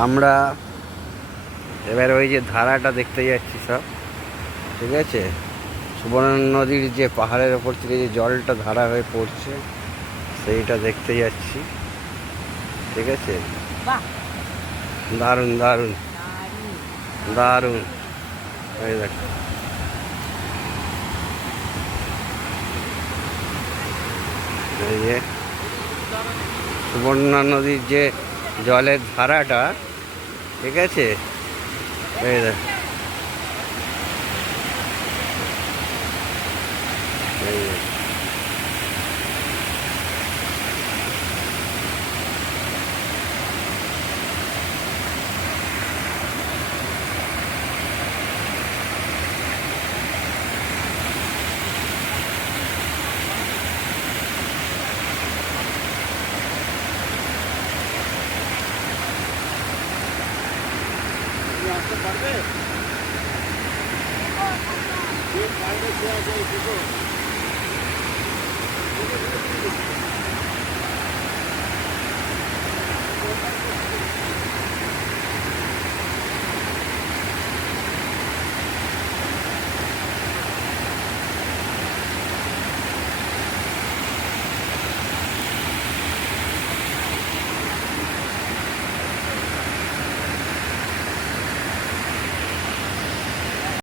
আমরা এবার ওই যে ধারাটা দেখতে যাচ্ছি সব, ঠিক আছে। সুবর্ণ নদীর যে পাহাড়ের ওপর থেকে যে জলটা ধারা হয়ে পড়ছে সেইটা দেখতে যাচ্ছি, ঠিক আছে। দারুণ দারুণ দারুণ। এই দেখ, এই যে সুবর্ণা নদীর যে জলের ধারাটা, ঠিক আছে। এই দেখ, এই যে আসতে পারবে? যে পারবে সে আছে